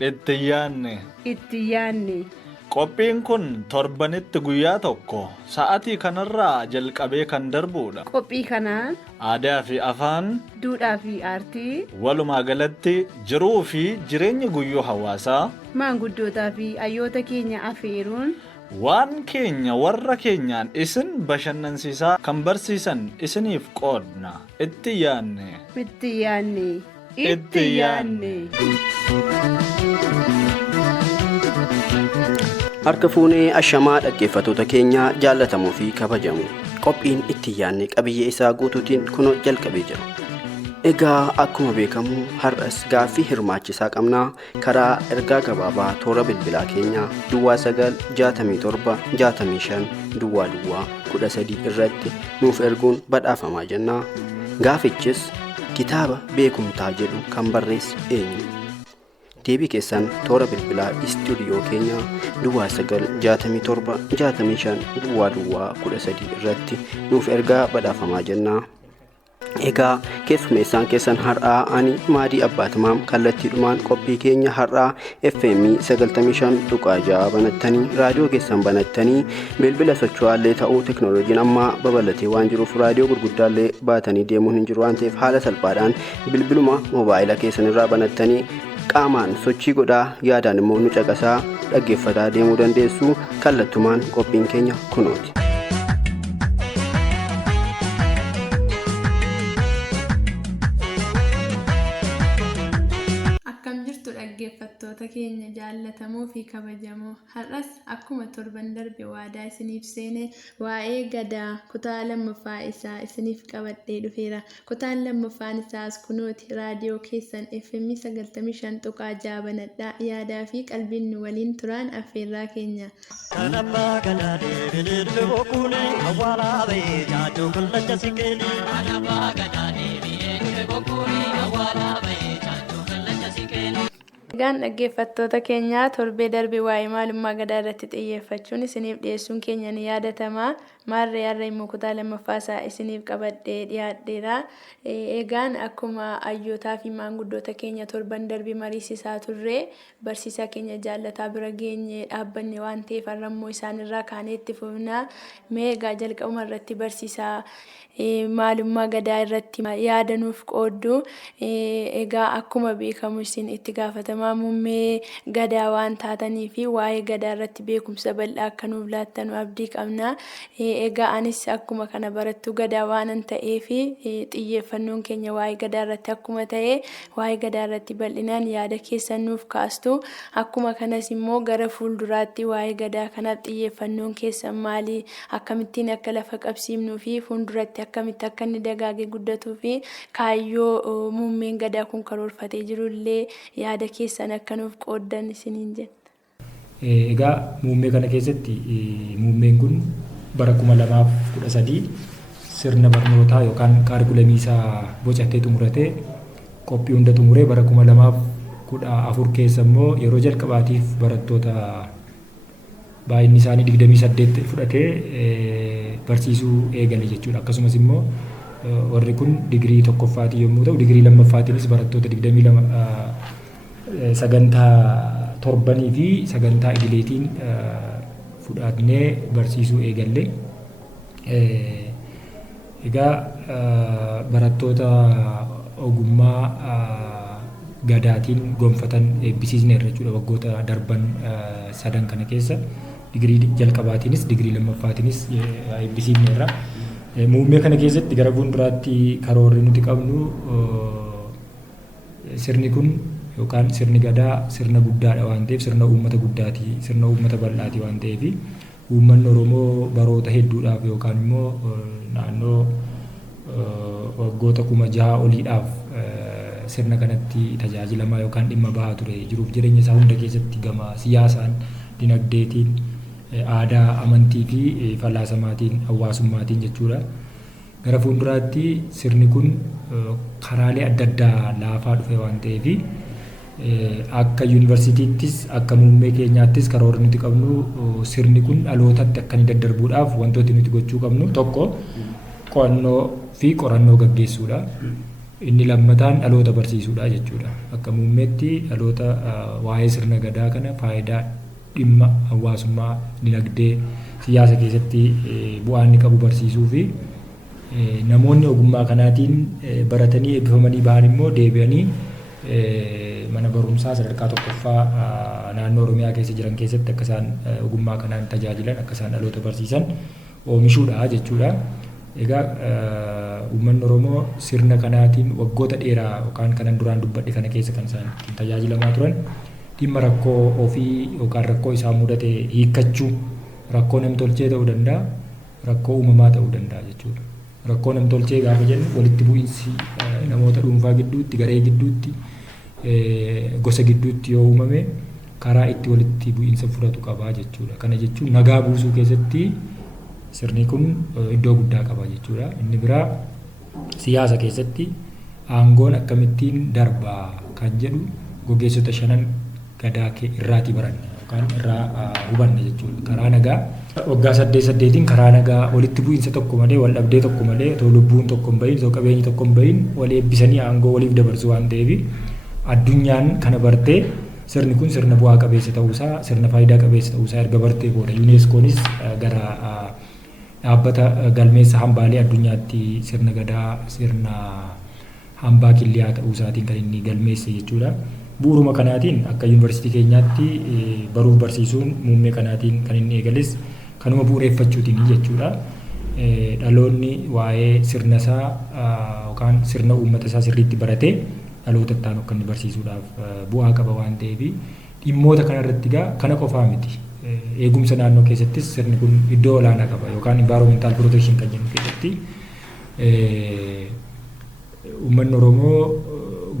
Itti yaanne. Qophiin kun torbanitti guyyaa tokko sa'aatii kanarraa jalqabee kan darbudha. Qophii kanaan aadaa fi afaan, duudhaa fi aartii, walumaa galatti jiruu fi jireenya guyyuu hawaasaa, maanguddootaa fi hayyoota keenya afeeruun waan keenya warra keenyaan isin bashannansiisaa kan barsiisan isiniif qoodna. Itti yaanne. Itti yaanne. Itti yaanne. Harka fuunee ashamaa dhaggeeffattoota keenya jaallatamoo fi kabajamoo qophiin itti yaanne qabiyyee isaa guutuutiin kunoo jalqabee jira. Egaa akkuma beekamu har'as gaaffii hirmaachisaa qabnaa karaa ergaa gabaabaa toora bilbilaa keenyaa duwwaa 967 65 duwwaa 13 irratti nuuf erguun badhaafamaa jennaa. Gaafichis kitaaba beekumtaa jedhu kan barreesse eenyu? deebii keessan toora bilbilaa istuudiyoo keenya duwwaa 967 65 duwwaa 13 irratti nuuf ergaa badhaafamaa jennaa. Egaa keessummeessaan keessan har'aa ani Maadii Abbaatimaam kallattiidhumaan qophii keenya har'aa FM 95.6 banattanii raadiyoo keessan banattanii bilbila socho'aallee ta'uu teknooloojiin amma babal'atee waan jiruuf raadiyoo gurguddaallee baatanii deemuun hin jiru waan ta'eef haala salphaadhaan bilbiluma moobaayila keessan irraa banattanii qaamaan sochii godhaa yaadaan immoo nu caqasaa dhaggeeffataa deemuu dandeessu. Kallattumaan qophiin keenya kunooti. dhaggeeffattoota keenya jaallatamoo fi kabajamoo har'as akkuma torban darbe waadaa isiniif seene waa'ee gadaa kutaa lammaffaa isaa isiniif qabadhee dhufeera. Kutaan lammaffaan isaas kunooti raadiyoo keessan FM 95.6 banadhaa yaadaa fi qalbiin nu waliin turaan affeerraa keenya. Kanabbaa gadaadhee bililli bokuuni awwaalaa ba'ee jaajuu kallacha siqeeni. Kanabbaa gadaadhee bililli bokuuni awwaalaa ba'ee jaajuu kallacha siqeeni. Egaan dhaggeeffattoota keenya torbee darbe waa'ee maalummaa gadaa irratti xiyyeeffachuun isiniif dhiyeessuun keenya ni yaadatama. Maarree har'a immoo kutaa lammaffaa isaa isiniif qabadhee dhiyaadheera. Egaan akkuma hayyootaa fi maanguddoota keenya torban darbe mariisisaa turre barsiisaa keenya jaallataa bira geenye dhaabbanne waan ta'eef har'a immoo isaanirraa kaanee itti fufna. Mee egaa jalqabuma irratti barsiisaa maalummaa gadaa irratti yaada nuuf qooddu. Egaa akkuma beekamu isin itti gaafatamaa muummee gadaa waan taatanii fi waa'ee gadaa irratti beekumsa bal'aa akka nuuf laattan abdii qabna. Egaa anis akkuma kana barattuu gadaa waanan ta'eef xiyyeeffannoon keenya waa'ee gadaa irratti akkuma ta'e waa'ee gadaa irratti bal'inaan yaada keessan nuuf kaastu. Akkuma kanas immoo gara fuulduraatti waa'ee gadaa kanaaf xiyyeeffannoon keessan maali? Akkamittiin akka lafa qabsiifnuu fi fuulduratti akkamitti akka inni dagaagee guddatuu fi kaayyoo muummeen gadaa kun karoorfatee jirullee yaada keessan akka nuuf qooddan isiniin jenna. Egaa muummee kana keessatti muummeen kun bara 2013 sirna barnootaa yookaan kaarikulamii isaa bocatee xumuratee qophii hunda xumuree bara 2014 keessa immoo yeroo jalqabaatiif barattoota baay'inni isaanii 28 fudhatee barsiisuu eegale jechuudha. Akkasumas immoo warri kun digirii tokkoffaatii yommuu ta'u digirii lammaffaatiinis barattoota 22 sagantaa torbanii fi sagantaa idileetiin fudhannee barsiisuu eegalle. Egaa barattoota ogummaa gadaatiin gonfatan eebbisiisneerra jechuudha waggoota darban sadan kana keessa digirii jalqabaatiinis digirii lammaffaatiinis eebbisiisneerra. Muummee kana keessatti gara fuulduraatti karoorri nuti qabnu sirni kun yookaan sirni gadaa sirna guddaadha waan ta'eef sirna uummata guddaati sirna uummata bal'aati waan ta'eef uummanni Oromoo baroota hedduudhaaf yookaan immoo naannoo waggoota 6,000 oliidhaaf sirna kanatti tajaajilamaa yookaan dhimma bahaa ture jiruuf jireenya isaa hunda keessatti gama siyaasaan dinagdeetiin aadaa amantii fi falaasamaatiin hawaasummaatiin jechuudha. Gara fuulduraatti sirni kun karaalee adda addaa laafaa dhufe waan ta'eef akka yuunivarsiitiittis akka muummee keenyaattis karoora nuti qabnu sirni kun dhalootatti akka inni daddarbuudhaaf wantooti nuti gochuu qabnu tokko qo'annoo fi qorannoo gaggeessuudha. Inni lammataan dhaloota barsiisuudha jechuudha. Akka muummeetti dhaloota waa'ee sirna gadaa kana faayidaa dhimma hawaasummaa, dinagdee, siyaasa keessatti bu'aa inni qabu barsiisuu fi namoonni ogummaa kanaatiin baratanii eebbifamanii bahan immoo deebi'anii mana barumsaa sadarkaa tokkoffaa naannoo Oromiyaa keessa jiran keessatti akka isaan ogummaa kanaan tajaajilan akka isaan dhaloota barsiisan oomishuudha jechuudha. Egaa uummanni Oromoo sirna kanaatiin waggoota dheeraa yookaan kanan duraan dubbadhe kana keessa kan isaan tajaajilamaa turan dhimma rakkoo ofii yookaan rakkoo isaa mudate hiikkachuu rakkoo namtolchee ta'uu danda'a, rakkoo uumamaa ta'uu danda'a jechuudha. Rakkoo namtolchee gaafa jennu walitti bu'iinsi namoota dhuunfaa gidduutti, garee gidduutti, gosa gidduutti yoo uumame karaa itti walitti bu'iinsa fudhatu qabaa jechuudha. Kana jechuun nagaa buusuu keessatti sirni kun iddoo guddaa qaba jechuudha. Inni biraa siyaasa keessatti aangoon akkamittiin darbaa kan jedhu gaggeessota shanan gadaa irraatii baranne yookaan irraa hubanne jechuudha. Karaa nagaa waggaa 8 karaa nagaa walitti bu'iinsa tokko malee wal dhabdee tokko malee otoo lubbuun tokko hin bahin otoo qabeenyi tokko hin bahin wal eebbisanii aangoo waliif dabarsu waan ta'eef addunyaan kana bartee sirni kun sirna bu'aa qabeessa ta'uusaa sirna faayidaa qabeessa ta'uusaa erga bartee booda yuuneeskoonis gara dhaabbata galmeessa hambaalee addunyaatti sirna gadaa sirna hambaa killiyaa ta'uusaatiin kan inni galmeesse jechuudha. Bu'uuruma kanaatiin akka yuunivarsiitii keenyaatti baruuf barsiisuun muummee kanaatiin kan inni eegales kanuma bu'uureeffachuutiin jechuudha. Dhaloonni waa'ee sirna isaa yookaan sirna uummata isaa sirriitti baratee dhaloota itti aanu akka inni barsiisuudhaaf bu'aa qaba waan ta'eef dhimmoota kanarratti egaa kana qofaa miti. Eegumsa naannoo keessattis sirni kun iddoo olaanaa qaba yookaan environmental protection kan jennu keessatti uummanni Oromoo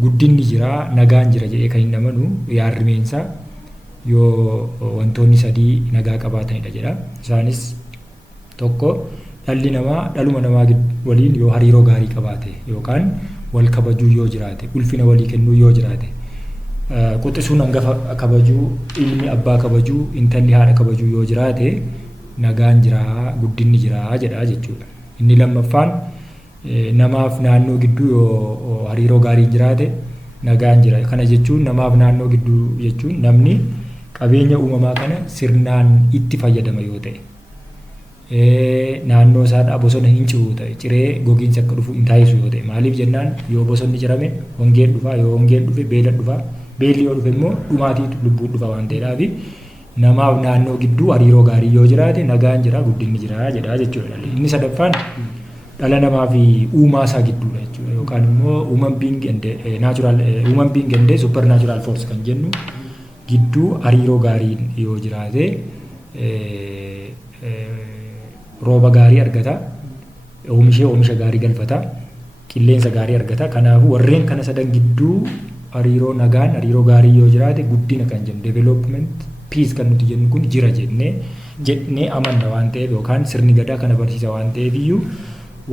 guddinni jira nagaan jira jedhee kan hin amanu yaarrimeensaa yoo wantoonni sadii nagaa qabaatanidha jedha. Isaanis tokko dhalli namaa dhaluma namaa waliin yoo hariiroo gaarii qabaate yookaan wal kabajuu yoo jiraate ulfina walii kennuu yoo jiraate quxisuun hangafa kabajuu ilmi abbaa kabajuu intalli haadha kabajuu yoo jiraate nagaan jira guddinni jira jedha jechuudha. Inni lammaffaan namaaf naannoo gidduu yoo hariiroo gaarii jiraate nagaan jira. Kana jechuun namaaf naannoo gidduu jechuun namni qabeenya uumamaa kana sirnaan itti fayyadama yoo ta'e naannoo isaadhaa bosona hin ciru ta'e ciree gogiinsa akka dhufu hin taasisu yoo ta'e maaliif jennaan yoo bosonni cirame hongeen dhufaa yoo hongeen dhufe beela dhufaa beelli yoo dhufe immoo dhumaatiitu lubbuun dhufa waan ta'eedhaaf namaaf naannoo gidduu hariiroo gaarii yoo jiraate nagaan jira guddinni jira jedha jechuudha. Inni sadaffaan dhala namaa fi uumaa isaa gidduudha jechuudha yookaan immoo human being and supernatural force kan jennu gidduu hariiroo gaariin yoo jiraate rooba gaarii argata oomisha gaarii galfata qilleensa gaarii argata. Kanaafuu warreen kana sadan gidduu hariiroo nagaan hariiroo gaarii yoo jiraate guddina kan jennu development peace kan nuti jennu kun jira jennee amanna waan ta'eef yookaan sirni gadaa kana barsiisa waan ta'eef iyyuu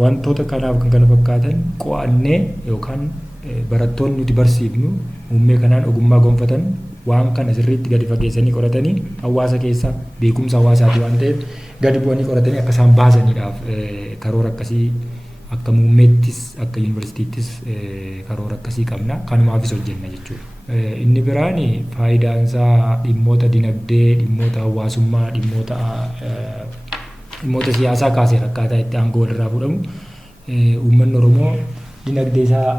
wantoota kanaaf kan kana fakkaatan qo'annee yookaan barattoonni nuti barsiifnu muummee kanaan ogummaa gonfatan waan kana sirriitti gadi fageessanii qoratanii hawaasa keessa beekumsa hawaasaati waan ta'eef gadi bu'anii qoratanii akka isaan baasaniidhaaf karoora akkasii akka muummeettis akka yuunivarsiitiittis karoora akkasii qabna kanumaafis hojjenna jechuudha. Inni biraan faayidaansaa dhimmoota dinagdee dhimmoota hawaasummaa dhimmoota siyaasaa kaasee akkaataa itti aangoo walirraa fudhamu uummanni Oromoo dinagdee isaa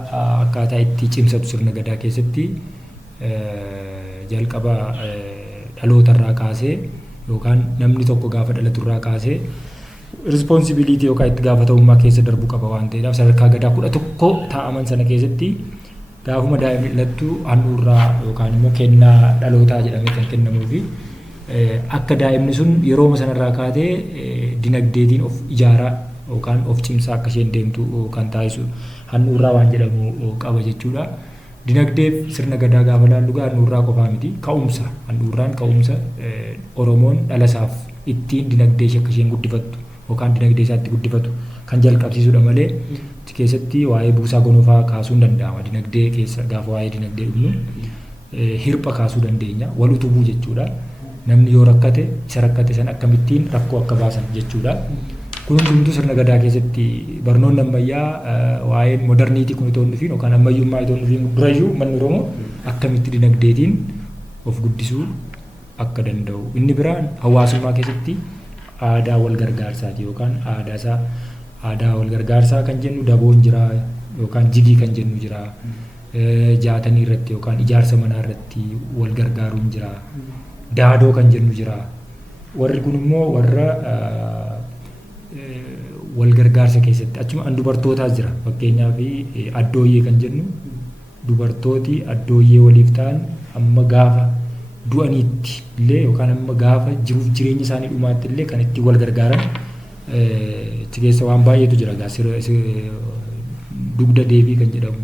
akkaataa itti cimsatu sirna gadaa keessatti jalqaba dhalootarraa kaasee yookaan namni tokko gaafa dhalaturraa kaasee responsibility yookaan itti gaafatamummaa keessa darbuu qaba waan ta'eedhaaf sadarkaa gadaa 11 taa'aman sana keessatti gaafuma daa'imni dhalattu handhuurraa yookaan immoo kennaa dhalootaa jedhamee kan kennamuu fi akka daa'imni sun yeroo sanarraa kaatee dinagdeetiin of ijaaraa yookaan of cimsaa akka isheen deemtu kan taasisu handhuurraa waan jedhamu qaba jechuudha. Dinagdee sirna gadaa gaafa laallu handhuurraa qofaa miti handhuurraan ka'umsa Oromoon dhalasaaf ittiin dinagdee ishee akka isheen guddifattu yookaan dinagdee isaatti guddifatu kan jalqabsiisudha malee keessatti waa'ee buusaa gonofaa kaasuun danda'ama dinagdee keessa gaafa waa'ee dinagdee dhufnu hirpha kaasuu dandeenya. Wal utubuu jechuudha. Namni yoo rakkate isa rakkate san akkamittiin rakkoo akka baasan jechuudha. Kun hundumtuu sirna gadaa keessatti barnoonni ammayyaa waa'een moderniitii kun itoo hin dhufiin yookaan ammayyummaa itoo hin dhufiin durayyuu manni Oromoo akkamitti dinagdeetiin of guddisuu akka danda'u. Inni biraan hawaasummaa keessatti aadaa wal gargaarsaati yookaan aadaa wal gargaarsaa kan jennu daboon jira yookaan jigii kan jennu jira. Jaatanii irratti yookaan ijaarsa manaa irratti wal gargaaruun jira. Daadoo kan jennu jira. Warri kun immoo warra wal gargaarsa keessatti achuma dubartootaas jira. Fakkeenyaaf addooyyee kan jennu dubartooti addooyyee waliif ta'an amma gaafa du'aniitti illee yookaan amma gaafa jiruuf jireenya isaanii dhumaatti illee kan itti wal gargaaran achi keessa waan baay'eetu jira. Dugda deebii kan jedhamu,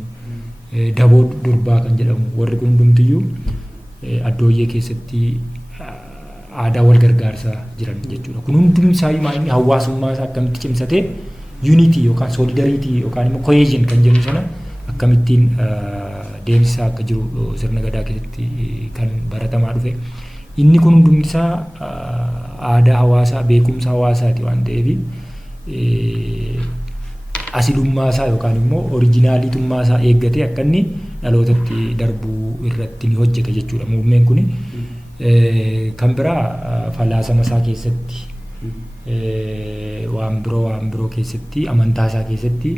daboo durbaa kan jedhamu warri kun hundumtiyyuu addooyyee keessatti aadaa wal gargaarsaa jiran jechuudha. Kun hundumsaa inni hawaasummaa isaa akkamitti cimsatee yuunitii yookaan soolidariitii yookaan immoo koheejiin kan jennu sana akkamittiin deemsisaa akka jiru sirna gadaa keessatti kan baratamaa dhufe. Inni kun hundumsaa aadaa hawaasaa beekumsa hawaasaati waan ta'eef asilummaa isaa yookaan immoo oriijinaaliitummaa isaa eeggatee akka inni dhalootatti darbuu irratti ni hojjeta jechuudha. Muummeen kun kan biraa falaasama isaa keessatti waan biroo keessatti amantaa isaa keessatti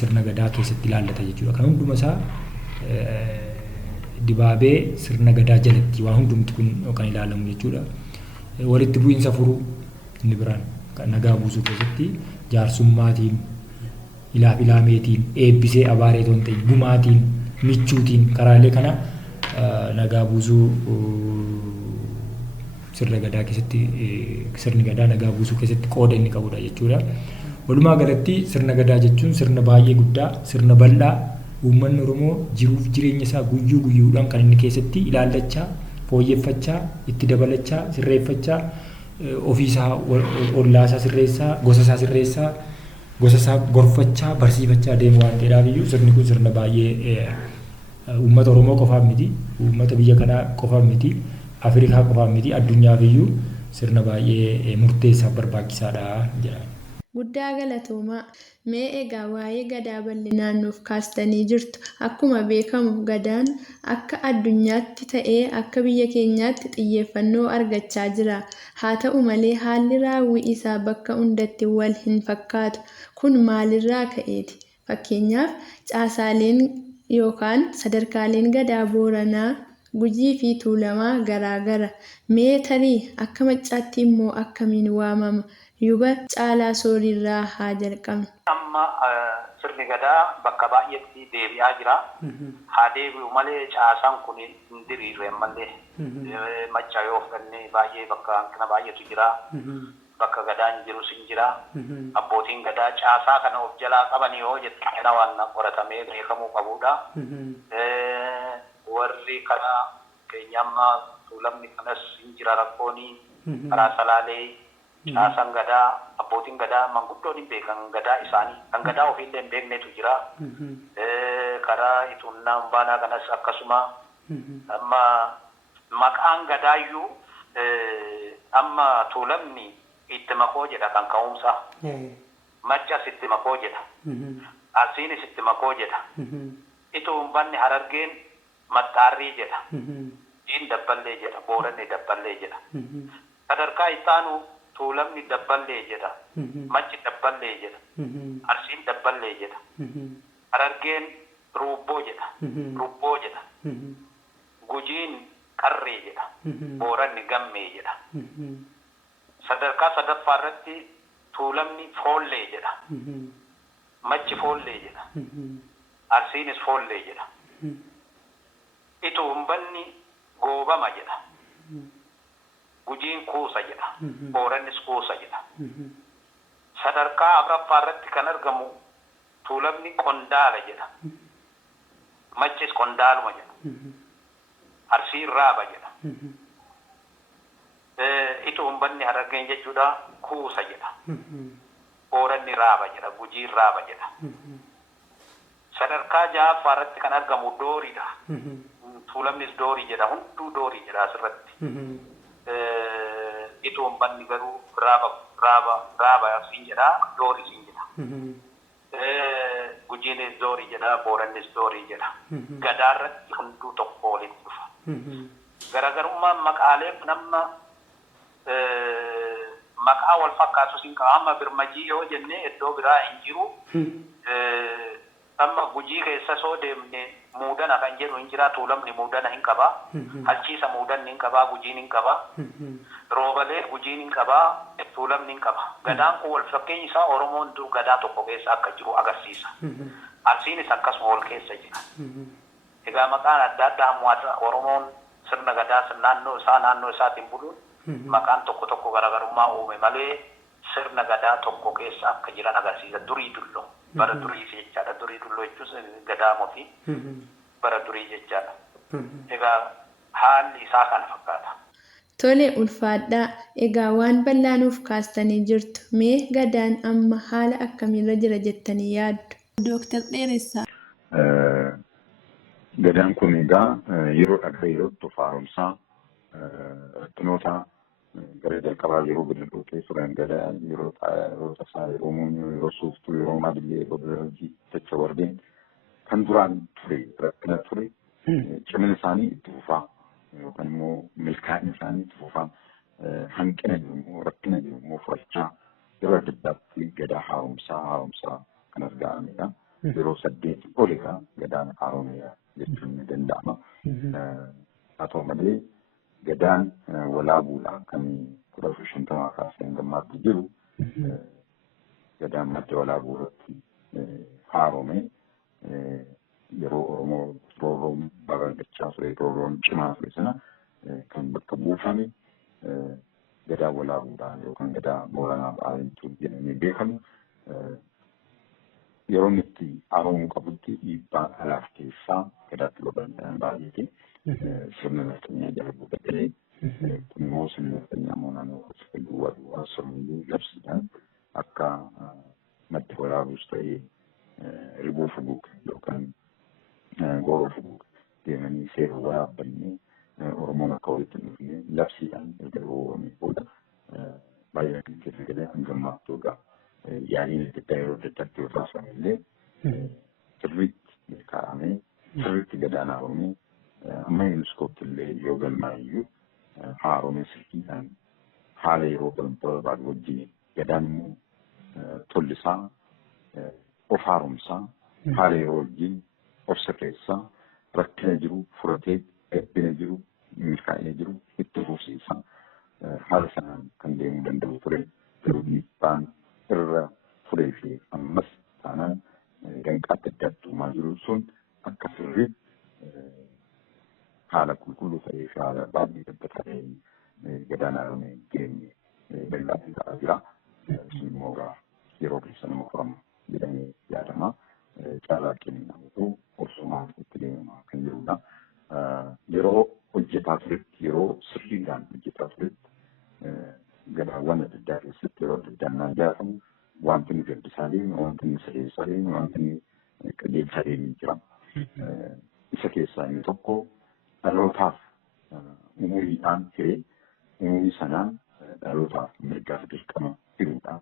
sirna gadaa keessatti ilaallata jechuudha. Kan hunduma isaa dibaabee sirna gadaa jalatti waan hundumti kun kan ilaalamu jechuudha. Walitti bu'iinsa furuu inni biraan kan nagaa buusuu keessatti jaarsummaatiin ilaaf ilaameetiin eebbisee abaaree toon ta'e gumaatiin michuutiin karaalee kana nagaa buusuu sirna gadaa keessatti sirni gadaa nagaa buusuu keessatti qooda inni qabudha jechuudha. Walumaa galatti sirna gadaa jechuun sirna baay'ee guddaa sirna bal'aa uummanni Oromoo jiruuf jireenya isaa guyyuu guyyuudhaan kan inni keessatti ilaallachaa fooyyeffachaa itti dabalachaa sirreeffachaa ofiisaa ollaasaa sirreessaa gosasaa sirreessaa gosasaa gorfachaa barsiifachaa deemu waan ta'eedhaaf iyyuu sirni kun sirna baay'ee uummata Oromoo qofaaf miti uummata biyya kanaa qofaaf miti Afrikaa qofaaf miti addunyaaf iyyuu sirna baay'ee murteessaaf barbaachisaadha jedhama. Guddaa galatoomaa. Mee egaa waa'ee gadaa bal'inaan nuuf kaastanii jirtu. Akkuma beekamu gadaan akka addunyaatti ta'ee akka biyya keenyaatti xiyyeeffannoo argachaa jira. Haa ta'u malee haalli raawwii isaa bakka hundatti wal hin fakkaatu. Kun maalirraa ka'eeti? Fakkeenyaaf caasaaleen yookaan sadarkaaleen gadaa Booranaa, Gujii fi Tuulamaa garaagara. Mee tarii akka Maccaatti immoo akkamiin waamama? Yuba Caalaa Sooriirraa haa jalqabnu. Amma sirni gadaa bakka baay'eetti deebi'aa jira. Haa deebi'u malee caasaan kun hin diriirre malee Maccaa yoo fudhanne baay'ee bakka hanqina baay'eetu jira. Bakka gadaan jirus hin jira. Abbootiin gadaa caasaa kana of jalaa qaban yoo jettana waan qoratamee beekamuu qabudha. Warri karaa keenya amma Tuulamni kanas hin jira rakkoonii karaa Salaalee. Caasaan gadaa abbootiin gadaa manguddoon hin beekan gadaa isaanii kan gadaa ofiillee hin beeknetu jira. Karaa Ituunnaa Baanaa kanas akkasuma amma maqaan gadaayyuu amma Tuulamni itti makoo jedha kan ka'umsa. Maccas itti makoo jedha. Arsiinis itti makoo jedha. Ituumbanni Harargeen Maxxaarrii jedha. Jiin Dabballee jedha. Booranni Dabballee jedha. Sadarkaa ittaanu Tuulamni Dabballee jedha. Macci Dabballee jedha. Arsiin Dabballee jedha. Harargeen Ruubboo jedha. Rubboo jedha. Gujiin Qarree jedha. Booranni Gammee jedha. Sadarkaa sadaffaa irratti Tuulamni Foollee jedha. Macci Foollee jedha. Arsiinis Foollee jedha. Ituumbanni Goobama jedha. Gujiin Kuusa jedha. Boorannis Kuusa jedha. Sadarkaa afuraffaa irratti kan argamu Tuulamni Qondaala jedha. Maccis Qondaaluma jedha. Arsiin Raaba jedha. Ituumbanni Harargeen jechuudha Kuusa jedha. Booranni Raaba jedha. Gujiin Raaba jedha. Sadarkaa ja'affaa irratti kan argamu Dooridha. tuulamnis doorii jedha hunduu doorii jedha asirratti. Itoon banni garuu raaba siin jedha doorii siin jedha. Gujiinis doorii jedha boorannis doorii jedha. Gadaarratti hunduu tokko walitti dhufa. Garaagarummaan maqaalee nama maqaa wal fakkaatu siin qaba amma birmajii yoo jenne iddoo biraa hin jiru. Amma gujii keessa soo deemne muudana kan jedhu hin jira tuulamni muudana hin qaba. Halchiisa muudanni hin qaba gujiin hin qaba. Roobalee gujiin hin qaba tuulamni hin qaba. Gadaan kun wal fakkeenyi isaa Oromoon dur gadaa tokko keessa akka jiru agarsiisa. Arsiinis akkasuma wal keessa jira. Egaa maqaan adda addaa hawaasa Oromoon sirna gadaa naannoo isaatiin buluun maqaan tokko garaagarummaa uume malee sirna gadaa tokko keessa akka jiran agarsiisa. Durii dulloo bara durii jechaadha. Durii dulloo jechuun gadaa mootii bara durii jechaadha. Egaa haalli isaa kana fakkaata. Tole ulfaadhaa. Egaa waan bal'aa nuuf kaastanii jirtu. Mee gadaan amma haala akkamiirra jira jettanii yaaddu? Dooktar Dheeressaa. Gadaan kun egaa yeroo dhagga yerootti faarumsaa xinoota gara jalqabaa yeroo bineeldota turan gadaa yeroo tasaa yeroo muunyoo yeroo suuftuu yeroo maalillee yeroo birajii jecha wardeen kan duraan ture rakkina ture cimina isaanii itti fufaa yookaan immoo milkaa'ina isaanii itti fufaa hanqina jiru immoo rakkina jiru immoo furachaa yeroo adda addaatti gadaa haaromsaa kan argamanidha. Yeroo 8 oligaa gadaan haaromee jechuun ni danda'ama. Haa ta'u malee gadaan walaabuudhaan kan 1950 kaasee hanga ammaatti jiru gadaan madda walaabuu irratti haaromee yeroo Oromoo roorroon babal'achaa ture roorroon cimaa ture sana kan bakka buufame gadaa walaabuudhaan yookaan gadaa Booranaa Baarentuu jedhamee beekamu yeroo itti haaromuu qabutti dhiibbaan alaaf keessaa gadaatti babal'atan baay'eeti. Sirna naftanyaa jala buufatee kun immoo sirna naftanyaa immoo naannoo gosa duwwaa sirnii labsiidhaan akka madda walaabuus ta'ee ribuu fuguug yookaan gooroo fuguug deemanii seera waraabanii Oromoon akka walitti dhufne labsiidhaan erga roobamee booda baay'ee kan keessa galee hanga ammaattuudha. Yaaliin adda yeroo adda addaatti yoo taasifamu illee sirriitti milkaa'amee sirriitti gadaan haaromee amma yuuniskootti illee yoo galmaa'iyyuu haaromee sirriidhaan haala yeroo barbaadu wajjin gadaan immoo tollisaa of haaromsaa haala yeroo wajjin of sirreessaa rakkina jiru furatee eebbina jiru milkaa'ina jiru itti fufsiisaa haala sanaan kan deemuu danda'u ture garuu dhiibbaan irra furee fi ammas taanaan danqaatti adda addummaa jiru sun akka sirriitti haala qulqulluu ta'ee fi haala baay'ee dabbataa ta'een gadaan haaromee deemee bal'aatti ta'aa jira. Sun immoo yeroo keessa nama furama jedhamee yaadama. Caalaa kennamutu obsumaan itti deemamaa kan jirudha. Yeroo hojjetaa turetti yeroo sirriidhaan hojjetaa turetti gadaawwan adda addaa keessatti yeroo adda addaan ijaaramu wanti inni gaddisaa deemu wanti inni sirreessaa deemu wanti inni qajeelchaa deemu jira. Isa keessaa inni tokko dhalootaaf umuriidhaan hiree umurii sanaan dhalootaaf mirgaaf dirqama hiruudha.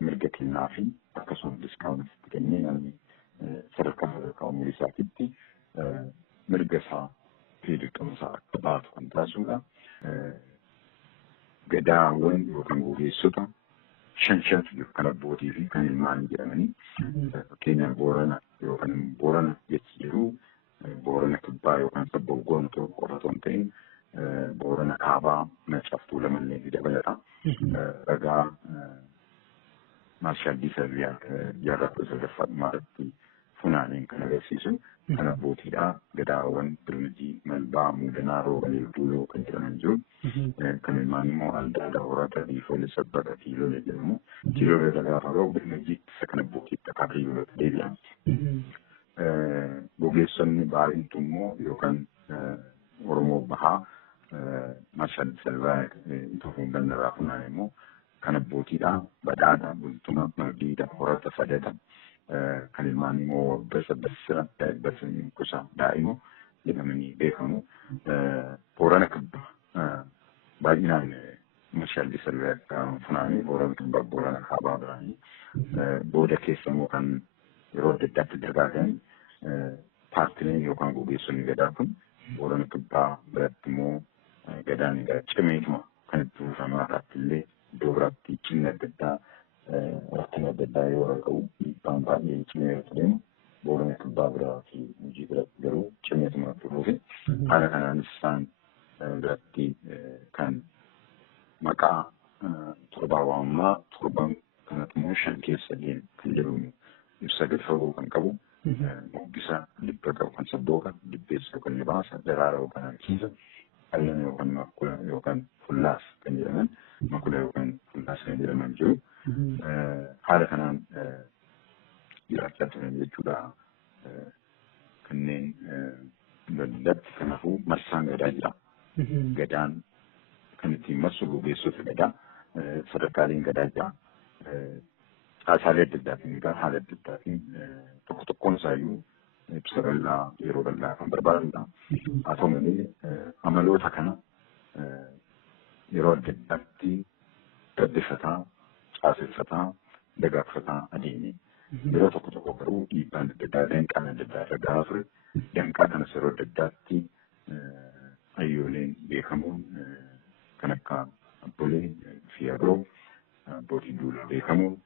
Mirga kennaa fi akkasumas diskaawuntiitti kennee namni sadarkaa umurii isaatiitti mirga isaa fi dirqama isaa akka baatu kan taasisudha. Gadaawwan yookaan gogeessota shan jiru kan abbootii fi kan ilmaanii jedhamanii fakkeenyaaf Boorana yookaan Boorana jechi jiru Boorana kibbaa yookaan sabboon tokko qofa osoo hin ta'in Boorana kaabaa Macaaftuu lamallee ni dabalata. Ragaa Maarshaal Diisaa jaarraa sadaffaa irratti funaaneen kan agarsiisu kan abbootiidha. Gadaawwan Birmajii, Malbaa, Muudanaa, Roobalee, Duuloo kan jedhaman jiru. Kan ilmaan immoo Aldaadhaa, Horataa, Diifolee, Sabbataa, Tiilolee jedhamu. Tiilolee gaafa yeroo Birmajiitti isa kan abbootiitti akka Tiilolee deebi'an. Gogeessonni Baarentuu immoo yookaan Oromoo Bahaa Maarshaal Diisaa Itoophiyaa gandarraa funaanee immoo kan abbootiidha. Badhaadhaa, Bultuma, Mardiidha, Horata, Sadata. Kan ilmaan immoo Basa Basira, Basa Kusa, Daa'imo jedhamanii beekamu. Boorana kibbaa baay'inaan Marshaalli Salgaa funaanii Boorana kibbaa Boorana kaabaa biraanii booda keessa immoo kan yeroo adda addaatti dagaagan paartileen yookaan gogeessonni gadaa kun Boorana kibbaa biratti immoo gadaan egaa cimeetuma kan itti buufamaa irratti illee iddoo biraatti cimna adda addaa rakkina adda addaa yoo qabu dhiibbaan baay'ee cimee yoo deemu Boorana kibbaa biraa fi hojii biratti garuu cimeetuma itti buufe haala kanaanis isaan biratti kan maqaa torbaa waammaa torban kanatti immoo 5 keessa deemu kan jedhamu ibsa gadi fagoo kan qabu muggisa dibba qabu kan saddooqa dibbeessa yookaan libaasa daraara yookaan harkiisa qal'ana yookaan makula yookaan fullaas kan jedhaman makula yookaan fullaas kan jedhaman jiru haala kanaan jiraachaa turan jechuudha kanneen daldalatti kanaafuu marsaan gadaa jira gadaan kan ittiin marsu gogeessota gadaa sadarkaaleen gadaa jira caasaalee adda addaatiin egaa haala adda addaatiin tokko tokkoon isaayyuu ibsa bal'aa yeroo bal'aa kan barbaadudha. Haa ta'u malee amaloota kana yeroo adda addaatti gabbifataa, caaseffataa, dagaagfataa adeemee yeroo tokko tokko garuu dhiibbaan adda addaa danqaan adda addaa irra gahaa ture. Danqaa kanas yeroo adda addaatti hayyooleen beekamuun kan akka abbolee fi abroo abbootii duulaa beekamuun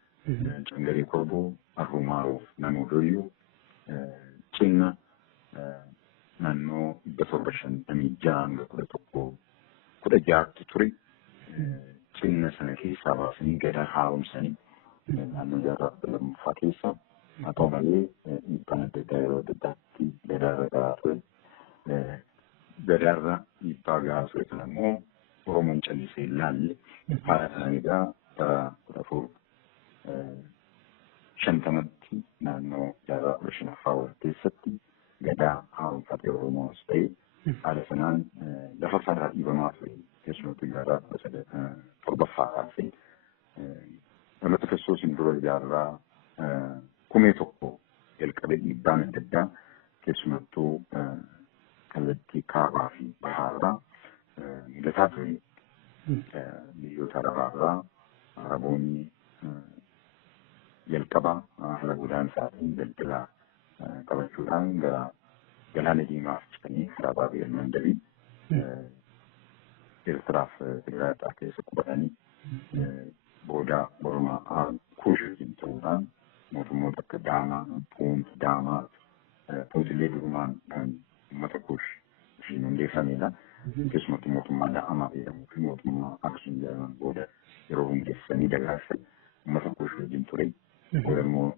cangaree korboo arrumaaroof naannoo dooyyoo cinna naannoo 756 hanga 1116 ture cinna sana keessaa baasanii gadaa haaromsanii naannoo jaarraa lammaffaa keessa haa ta'u malee dhiibbaan adda addaa yeroo adda addaatti gadaarra gahaa ture gadaarra dhiibbaa gahaa ture kana immoo Oromoon callisee ilaalle haala sana egaa bara 1450tti naannoo jaarraa 15ffaa keessatti gadaa haaromfatee Oromoos ta'e haala sanaan lafa isaarraa dhiibamaa ture keessumattuu jaarraa 17ffaa kaasee dhaloota Kiristoosiin dura jaarraa 1100 jalqabee dhiibbaan adda addaa keessumattuu kallattii kaabaa fi bahaarraa milataa ture biyyoota arabaarraa araboonni jalqaba haala godaansaatiin daldalaa qabachuudhaan gara galaana diimaaf citanii karaa baabeel mandabii Eertiraaf Tigraayidhaa keessa qubatanii booda Oromaa Kuush wajjin ta'uudhaan mootummoota akka Daamaa, Puunti, Daamaa, Puuntillee durumaan kan uummata Kuush ishiin hundeeffamedha. Keessumattuu mootummaa Da'amaa jedhamuu fi mootummaa Aksuum jedhaman booda yeroo hundeessanii dagaagsan uummata Kuush wajjin ture. Booda immoo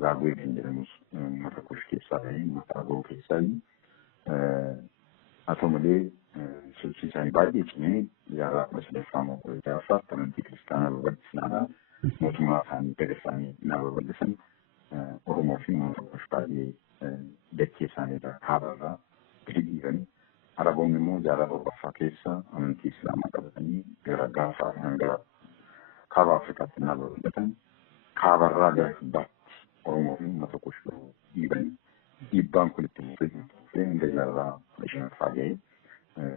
Zaagwee kan jedhamus uummata Kuush keessaa ta'ee uummata Agoo keessaa haa ta'u malee sochii isaanii baay'ee cimee jaarraa 13ffaa amantii kiristaanaa babal'isnaadhaan mootummaa isaanii gada isaanii naa babal'isan Oromoo fi uummata Kuush baay'ee dachee isaaniirraa kaabarraa gadi dhiiban. Araboonni immoo jaarraa 7ffaa keessa amantii Islaamaa qabatanii gara gaafaa hanga kaaba Afrikaatti naa babal'atan kaabarraa gara kibbaatti Oromoo fi uummata Kuush dhiibanii dhiibbaan kun itti fufee hanga jaarraa 15ffaa ga'ee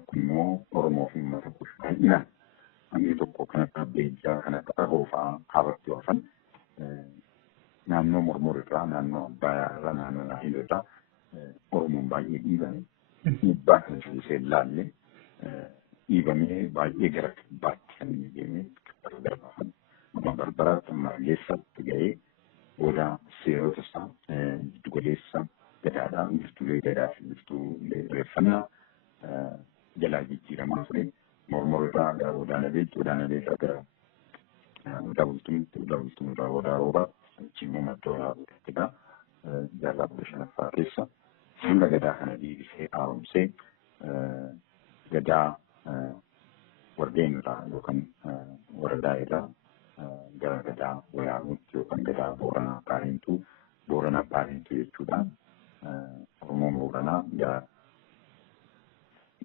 kun immoo Oromoo fi uummata Kuush baay'inaan hammi tokko kan akka Beejjaa kan akka Agoo fa'aa kaabatti oofan naannoo Mormorirraa naannoo Abbayaa irraa naannoo Naayilirraa Oromoon baay'ee dhiibanii dhiibbaa kan callisee ilaalle dhiibamee baay'ee gara kibbaatti kan inni deemee kibbatti darbaafan amma barbaraatti amma Hargeessaatti ga'ee booda seerota isaa giddugaleessa gadaadhaa wiirtuulee gadaa fi wiirtuulee irreeffannaa jalaa jijjiiramaa ture Mormorirraa gara Odaana Beejjii Odaana Beejjii gara Odaa Bultumitti Odaa Bultumirraa Odaa Roobaatti achiimmoo madda Waraabessattidha jaarraa 15ffaa keessa hanga gadaa kana dhiibisee haaromsee gadaa Wardeen irraa yookaan Waradaa irraa gara gadaa Wayaanuutti yookaan gadaa Booranaa Baarentuu jechuudha. Oromoon Booranaa gara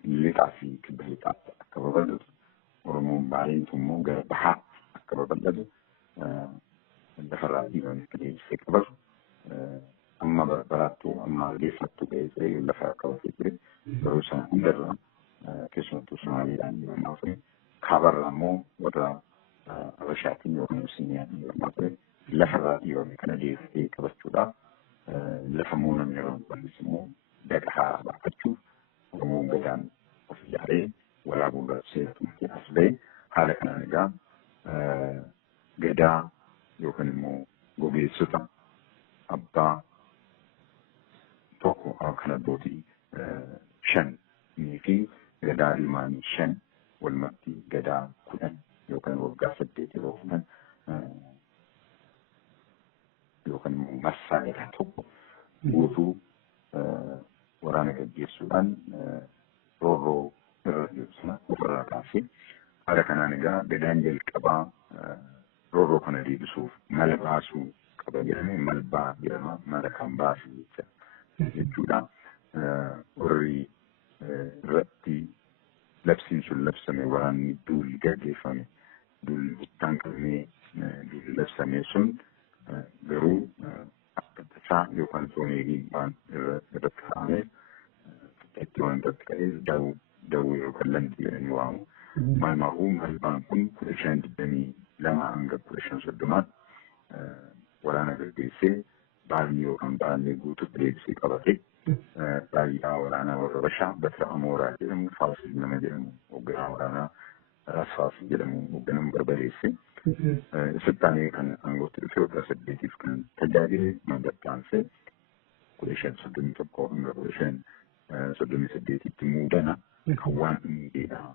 lixaa fi kibba lixaatti akka babal'atu Oromoon Baarentuu immoo gara bahaatti akka babal'atu lafarraa dhiibame akka deebisee qabatu amma barbaraattu amma geeffattu keessee lafa qabatee ture garuu isaan hundarraa keessumattuu Somaaliidhaan deemaa ture kaabarraa immoo warra Habashaatiin yookaan Abisiiniyaatiin deemaa ture lafarraa dhiyoome kana deebisee qabachuudhaaf lafa muunan yeroo bal'is immoo daqa haaraa baafachuuf Oromoon Gadaan of ijaaree walaabuu seertumatti as ba'e haala kanaan egaa Gadaa yookaan immoo gogeessota abbaa tokko kan abbootii 5 fi Gadaa ilmaanii 5 walumatti Gadaa 10 yookaan waggaa 8 yeroo funan yookaan immoo massaa Gadaa tokko guutuu waraana gaggeessuudhaan roorroo irra sana ofirraa kaasee haala kanaan egaa Gadaan jalqabaa roorroo kana deebisuuf mala baasuu qaba jedhamee malbaa jedhama mala kan baasu jechuudha. Warri irratti labsiin sun labsame waraanni duulli gaggeeffame duulli bittaan qabamee duulli labsame sun garuu akka tasaa yookaan sooneegiin waan irratti ka'amee itti waan irratti ka'ee dawuu yookaan lanti jedhanii waamu. Maalmaahuu malbaan kun 1522 hanga 1530 waraana gaggeessee baalli yookaan baallee guutuutti deebisee qabate baay'ee waraanaa warra Habashaa Batira Amooraa jedhamu Faasil nama jedhamu hoogganaa waraanaa Rasfaasil jedhamu hoogganamu barbadeesse. Sittaanee kan aangootti dhufee waggaa 8 kan tajaajile mandattaansee 1531 hanga 1538tti muudana kan waan inni dheeraa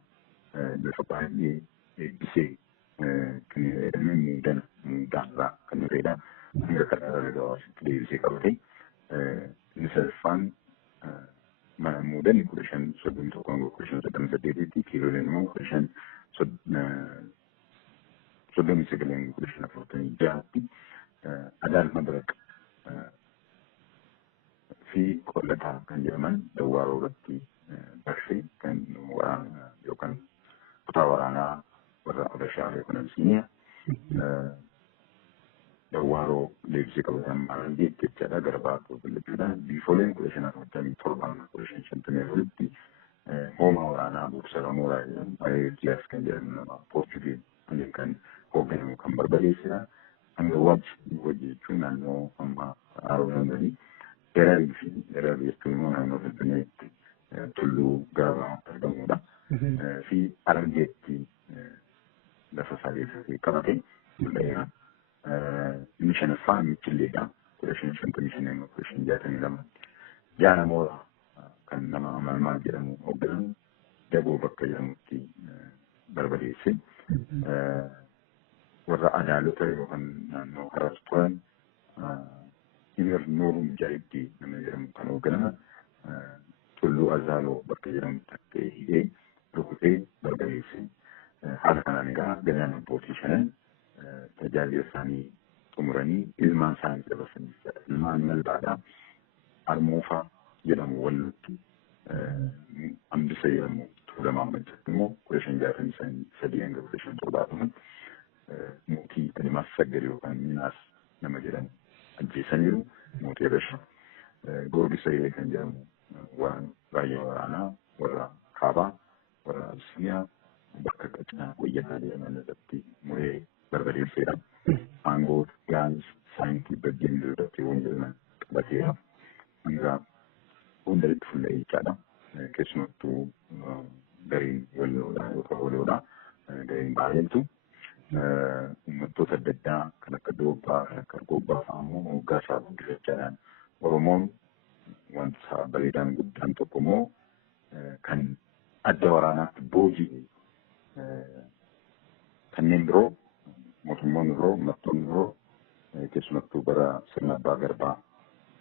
lafa baay'ee eebbisee kan jedhame muudaanirraa kan jireedha. Hanga karqara gabaasitti deebisee qabate inni sadaffaan mana muudanni 1531-1538tti kiiloleen immoo 1539-1546tti Adaal Madaraq fi Qollataa kan jedhaman Dawwaaroo irratti barshee kan waraana yookaan kutaa waraanaa warra Habashaa yookaan Abisiiniyaa Dawwaaroo deebisee qabatan maalan jechaadha gara baatoo filachuudhaan biifoleen 1547-1554tti hoomaa waraanaa Bursara Mooraa jedhamu Ayeetiyaas kan jedhamu nama Poorchugiis kan hoogganamu kan barbadeessedha. Hanga wajji jechuun naannoo amma Aroonandanii Dararii fi Dararii jechuun immoo naannoo Finfinneetti tulluu gaabaa argamudha. Fi Argeetti lafa isaa keessatti qabate mul'ateera. Inni shanaffaan Michilleedha. 1555-1562 Jaana Mooraa kan nama Amalmaa jedhamu hoogganamu Daboo bakka jedhamutti barbadeesse. Warra Adaalota yookaan naannoo Harar turan Himir Nuurum Jaayibdii nama jedhamu kan hoogganama Tulluu Azaaloo bakka jedhamutti akka hidhee rukutee barbadeesse. Haala kanaan egaa Gadaan abbootii 5 tajaajila isaanii xumuranii ilmaan isaanii dabarsanii ilmaan malbaadhaa Armoofaa jedhamu Wallootti Ambisa jedhamu Tuulamaa Majjatti immoo 1563 hanga 1570 mootii Adimaas Saggar yookaan Minaas nama jedhamu ajjeesaniiru mootii Habashaa. Goorgisa Ilee kan jedhamu waan baay'ee waraanaa warra Kaabaa warra Abisiiniyaa bakka qacinaa Wayyataa jedhaman irratti muree barbadeesseedha. Aangoo Gaanis Saayintii Baggeen irratti waan jedhaman qabateera. Hanga hundatti fuullee jechaadha. Keessumattuu gariin walloodhaa yookaan waloodhaa gariin baay'eetu uummattoota adda addaa kan akka Doobbaa kan akka Argobbaa fa'aa immoo hoggaa isaa guddifachaadhaan Oromoon wanta bareedaan guddaan tokko immoo kan adda waraanaatti boojii kanneen biroo mootummoonni biroo uummattoonni biroo keessumattuu bara sirna Abbaa Garbaa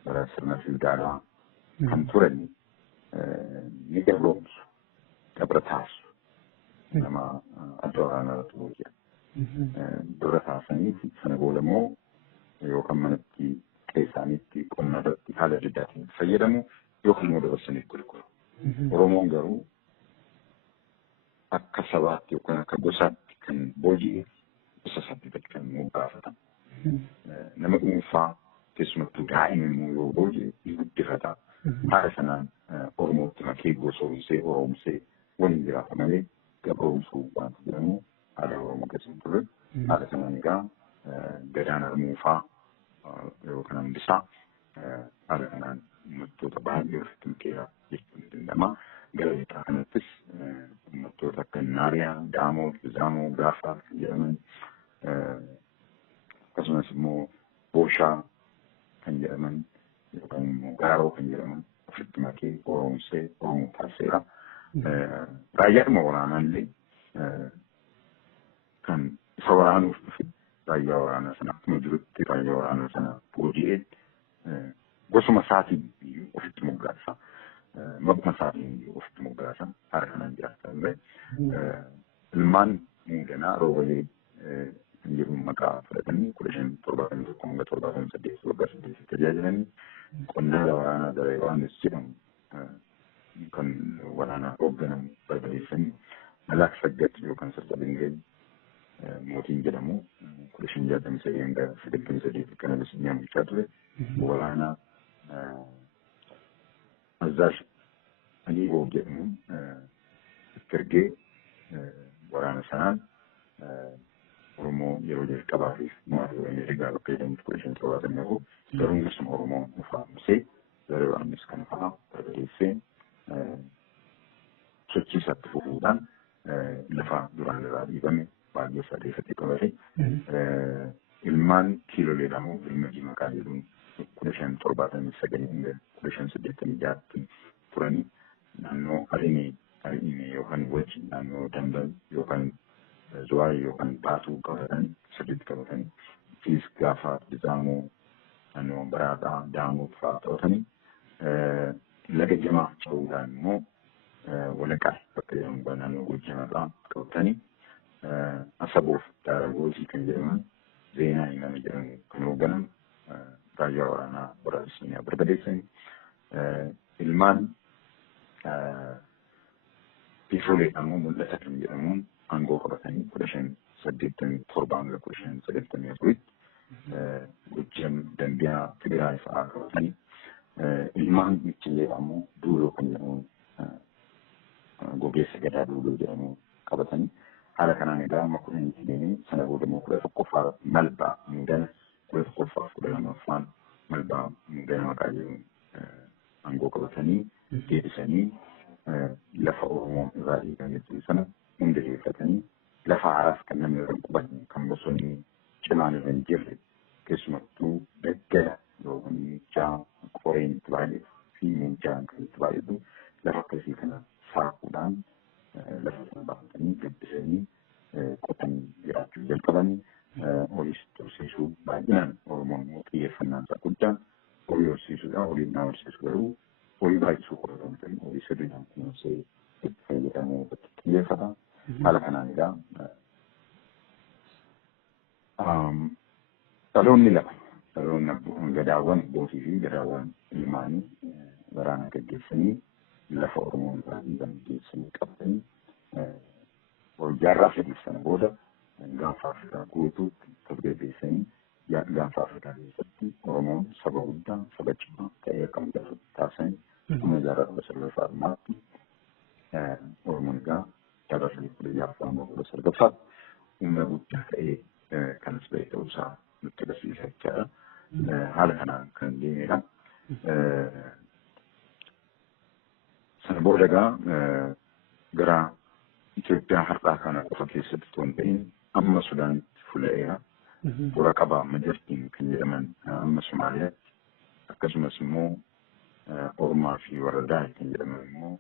bara sirna Fiidaalaa kan turan ni gabroomsu gabra taasisu nama adda waraanaatti booji'a. Dura taasanii sana booda immoo yookaan manatti qeessaanitti qonna irratti haala adda addaatiin fayyadamu yookaan immoo dabarsanii gurguru. Oromoon garuu akka sabaatti yookaan akka gosaatti kan booji'e gosa isaatti kan moggaafatan. Nama dhuunfaa keessumattuu daa'imni yoo booje guddifata. Haala sanaan Oromootti makee gosoomsee Oroomsee waliin jiraata malee gabroomsuu waanta jedhamu aadaa Oromoo keessatti ture. Haala sanaan egaa gadaan Armuufaa yookaan Hambisaa haala kanaan uummattoota baay'ee ofitti makeera jechuun ni danda'ama. Gara lixaa kanattis uummattoota akka Naariyaa, Daamoo, Bizaamoo, Gaafaa kan jedhaman akkasumas immoo Booshaa kan jedhaman yookaan immoo Gaaroo kan jedhaman ofitti makee Oroomsee Oromoo taasiseera. Raayyaadhuma waraanaallee kan isa waraanuuf dhufe raayyaa waraanaa sana akkuma jirutti raayyaa waraanaa sana booji'ee gosuma isaatiin ofitti moggaasa. Maquma isaatiin ofitti moggaasa. Haala kanaan jiraata illee ilmaan muudanaa roobalee kan jedhu maqaa fudhatanii 1571 waggaa 8 tajaajilanii qonnaa waraanaa daree Yohaannis jedhamu kan waraanaa hoogganamu barbadeessanii Malaak Saggat yookaan Sassaabingee mootiin jedhamu 1563 hanga 1983 kan Abisiiniyaa bulchaa ture. Waraanaa Azaash Aliiboo jedhamu itti ergee waraana sanaan Oromoo yeroo jalqabaatiif maatii waliin egaa bakka jedhamutti 1570 garuu akkasuma Oromoon uffamsee daree Yohaannis kan fa'aa barbadeessee sochii isaatti fufuudhaan lafa duraan irraa dhiibame baay'ee sadeeffate qabate ilmaan kiiloleedhamoo ilma maqaa jedhuun 1579 hanga 1586 turanii naannoo Arinii yookaan Wajji naannoo Dambal yookaan Zuwaayii yookaan Baatuu qabatanii sirriitti qabatanii fiis Gaafaa Bizaamoo naannoo Baraadhaa Daamoo fa'aa qabatanii laga Jamaa ce'uudhaan immoo Walaqaa bakka jedhamu naannoo Gojjamarraa qabatanii Asaboof Daaragootii kan jedhaman Zeenaa nama jedhamu kan hoogganan raayyaa waraanaa Abisiiniyaa barbadeessanii ilmaan Biifooleedhaan immoo mul'ata kan jedhamuun aangoo qabatanii 1587 hanga 1594 Gojjam Dambiyaa Tigraay fa'aa qabatanii ilmaan Michileedhaan immoo Duuloo kan jedhamuun Gogeessa Gadaa Duuloo jedhamuun qabatanii haala kanaan egaa amma 15 sana booda immoo 11ffaa Malbaa Muudana 11ffaa 12ffaan Malbaa Muudana maqaa jedhuun aangoo qabatanii deebisanii lafa Oromoo irraa eegametti sana hunda deeffatanii lafa haaraas kan namni irra qubatanii kan bosonni cimaan irra hin jirre keessumattuu daggala yookaan mucaa qoreen itti baay'atu fi mucaan kan itti baay'atu lafa akkasii kana saaquudhaan lafa sana baafatanii gabbisanii qotanii jiraachuu jalqabanii horiis horsiisuu baay'inaan Oromoon immoo xiyyeeffannaan isaa guddaan horii horsiisuudha. Horiin naa horsiisu garuu horii baay'isuu qofa kan ta'in horii sirriidhaan kunuunsee itti fayyadamuu itti xiyyeeffata. Haala kanaan egaa dhaloonni lama dhaloonni gadaawwan abbootii fi gadaawwan ilmaanii waraana gaggeessanii lafa Oromoo irraa dhiiban geessanii qabatanii jaarraa sadii sana booda gaanfa Afrikaa guutuutti tasgabbeessanii gaanfa Afrikaa keessatti Oromoon saba guddaa saba cimaa ta'ee akka mul'atu taasisanii kuma jaarraa 19 Oromoon egaa jaarraa 19 humna guddaa ta'ee kanas ba'e ta'uusaa nutti agarsiisa jechaadha. Haala kanaan kan deemedha. Sana booda egaa gara Itoophiyaa har'aa kana qofa keessatti osoo hin ta'in amma Sudaanitti fula'eera. Bura qabaa amma jirtiin kan jedhaman amma Somaaliyaatti akkasumas immoo Oromaa fi Wardaay kan jedhaman immoo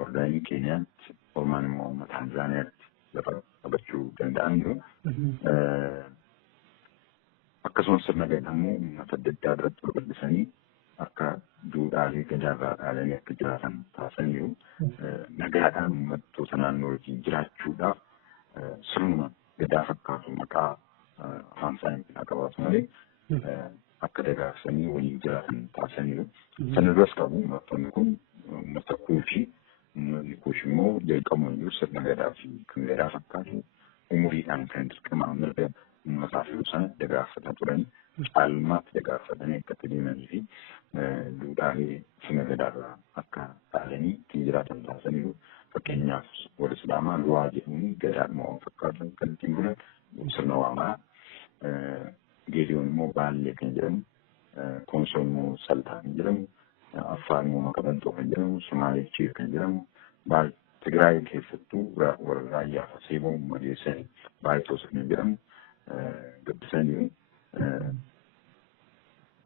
Wardaayii Keeniyaatti Oromaan immoo amma Taanzaaniyaatti lafa qabachuu danda'an jiru. Akkasumas sirna gadaa immoo uummata adda addaa irratti babal'isanii akka duudhaalee gadaarraa dhaalanii akka jiraatan taasisaniiru. Nagaadhaan uummattoota naannoo wajjin jiraachuudhaaf sirnuma gadaa fakkaatu maqaa afaan isaanii haa qabaatu malee akka dagaagsanii waliin jiraatan taasisaniiru. Sana duras qabu uummattoonni kun uummata Kuushii. Uummatni Kuush immoo jalqabumayyuu sirna gadaa fi kan gadaa fakkaatu umuriidhaan kan dirqamaan mirga masaafii sana dagaagfataa turan caalmaatti dagaagfatanii akka deemanii fi duudhaalee sina gadaarraa akka dhaalanii ittiin jiraatan taasisaniiru. Fakkeenyaaf warri Islaamaa du'aa jedhanii gadaadhuma waan fakkaatan kan ittiin bulan sirna waamaa. Geediyoon immoo baallee kan jedhamu, Konsoon immoo saltaa kan jedhamu, Affaar immoo makabantoo kan jedhamu, Sumaalee Chiir kan jedhamu, Tigraay keessattuu warra raayyaa Seeboo madeessanii Baayitoos kan jedhamu, gabbisanii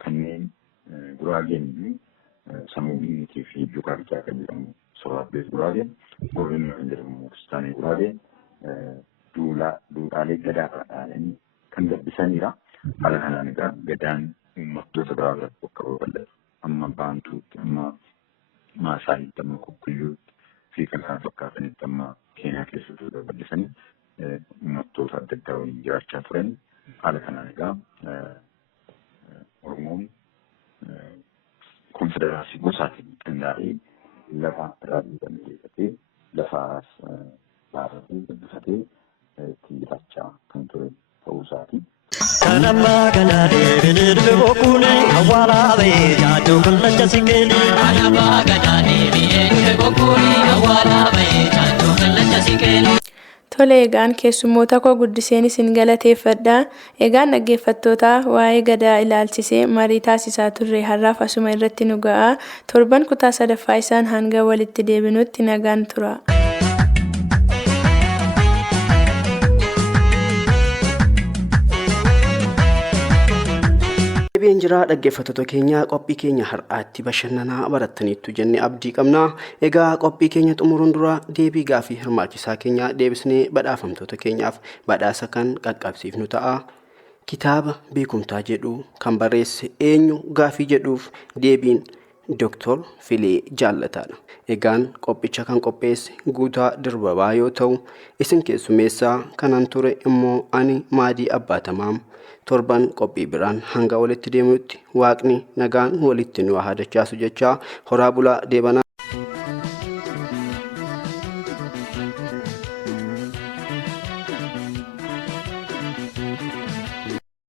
kanneen Guraageen sammuu biyyiitii fi Jukaarchaa kan jedhamu Soraabbees Guraageen, Gorrinni kan jedhamu Kiristaanii Guraageen duudhaalee gadaarraa dhaalanii kan gabbisaniidha. Haala kanaan egaa gadaan uummattoota biraa biratti bakka babal'atu. Amma Baantuutti, amma Maasaalitti, amma Kukkuyyuutti fi kan kana fakkaatanitti amma Keenyaa keessatti babal'isanii uummattoota adda addaa waliin jiraachaa turan. Haala kanaan egaa Oromoon konfederaasii gosaatiin qindaa'ee lafa irraa dhiibatee lafaas baasatee gabbifatee ittiin jiraachaa kan ture ta'uu isaati. Kanamma gadaadhee bineeldi bokkuni awwaalaa ba'ee jaajuu kallacha siqeeni. Kanamma gadaadhee bineeldi bokkuni awwaalaa ba'ee jaajuu kallacha siqeeni. Tole egaan keessummoota koo guddiseen isin galateeffadha. Egaan dhaggeeffattoota waa'ee gadaa ilaalchisee marii taasisaa turre har'aaf asuma irratti nu ga'a. Torban kutaa sadaffaa isaan hanga walitti deebinutti nagaan tura. Deebiin jira dhaggeeffattoota keenya qophii keenya har'aatti bashannanaa barattaniittu jennee abdii qabna. Egaa qophii keenya xumuruun dura deebii gaafii hirmaachisaa keenya deebisnee badhaafamtoota keenyaaf badhaasa kan qaqqabsiifnu ta'a. Kitaaba beekumtaa jedhu kan barreesse eenyu gaafii jedhuuf deebiin Dr. Filee Jaallataadha. Egaan qophicha kan qopheesse Guutaa Dirbabaa yoo ta'u isin keessummeessaa kanan ture immoo ani Maadii Abbaatamaam. Torban qophii biraan hanga walitti deemutti waaqni nagaan walitti nu haa dachaasu jechaa horaa bulaa deebanaa.